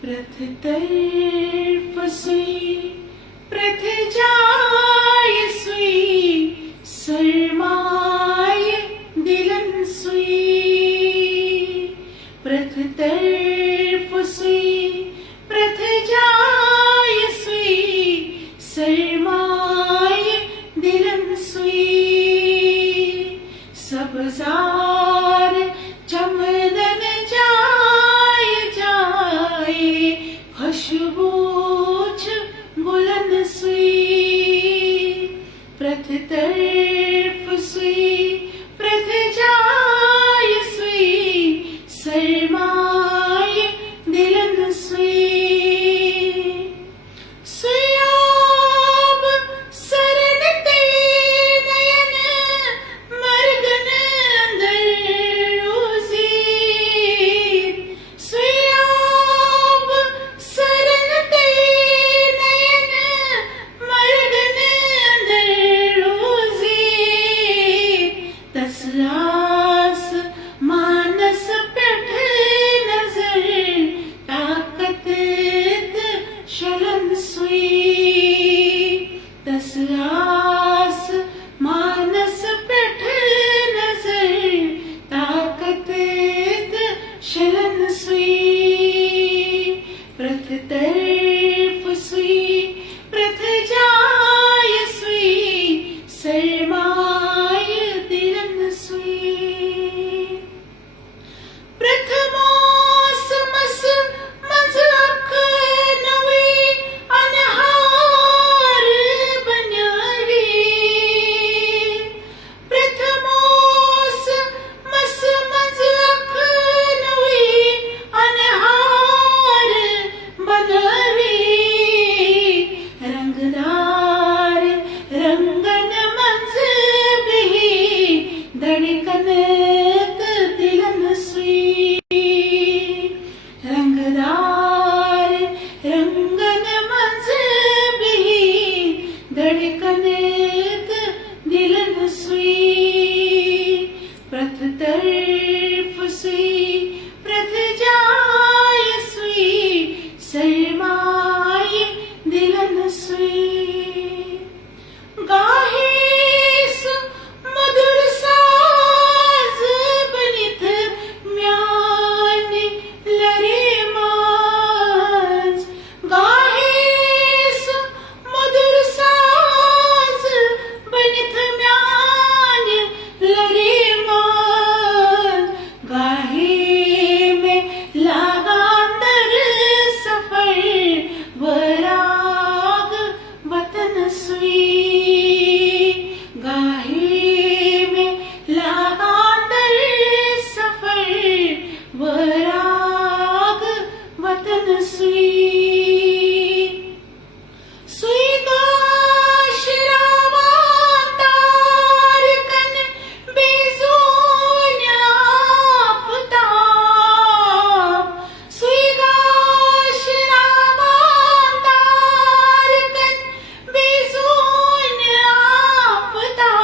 प्रथतर्फ सुई प्रथ जाय सुई सरमाय दिलन सुई प्रथतर्फ सुई प्रथ जाय सुई सरमाय दिलन सुई सबजार चमदन जाय जाय खुशबूच बुलंद सुई प्रथतर्फ सुई प्रथ जाय सुई सरमाय दिलन सुई सुयाब सरन ते नयन मर्गन अंदर रोजी सुयाब सरन ते नयन मर्गन अंदर रोजी तसलास मानस पेठ नजर ताकत शलन सुई तसलास मानस पेठ नजर ताकत शलन सुई प्रथतर्फ सुई प्रथ जाय सुई सरमाय दिलन सुई प्रथमोस मस मजअख नवी अनहार बनवी प्रथमोस मस मजअख नवी अनहार बनवी रंगदार रंगन मंजबी धड़कन दिलन सुई रंगदार रंगन मंजबी धड़कन दिलन सुई प्रथतर्फ सुई प्रथ जाय सुई सरमाय दिलन सुई गाहेस मधुर साज बनित म्यान लरे माज गाहेस मधुर साज बनित म्यान लरे माज गाहे में लगांदर सफर वराग वतन सुई गाहे में लगांदर सफर वराग वतन सुई सुई गाशिरावा तारकन बेजोन आफताब सुई गाशिरावा तारकन बेजोन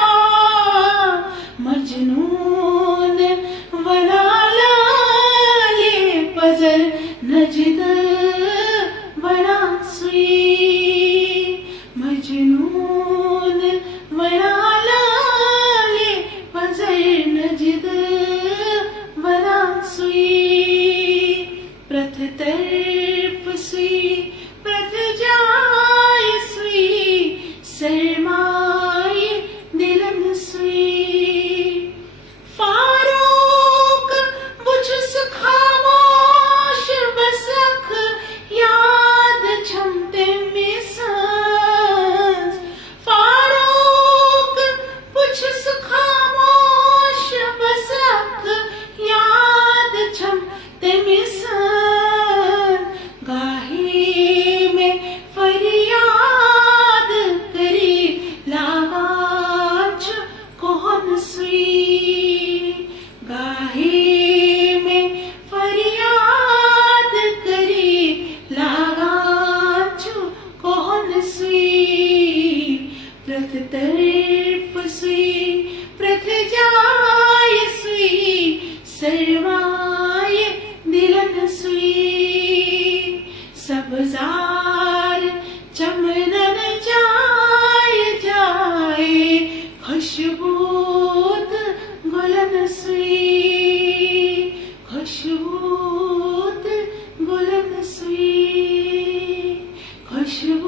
आफताब मजनून वनाला ले पजल नजद वना सुई मजनून वनाला ले पजल नजद वना सुई प्रथतर्फ सुई प्रथ जाय सुई सरमाय दिलन सुई फारूक बुझस खामोश बसख याद छमते में सांस फारूक बुझस खामोश बसख याद छमते में सांस गाहे में फरियाद करी लागाच कौन सुई गाहे में फरियाद करी लागाच कौन सुई प्रथतर्फ सुई प्रथ जाय सुई सरमाय दिलन सुई कुछ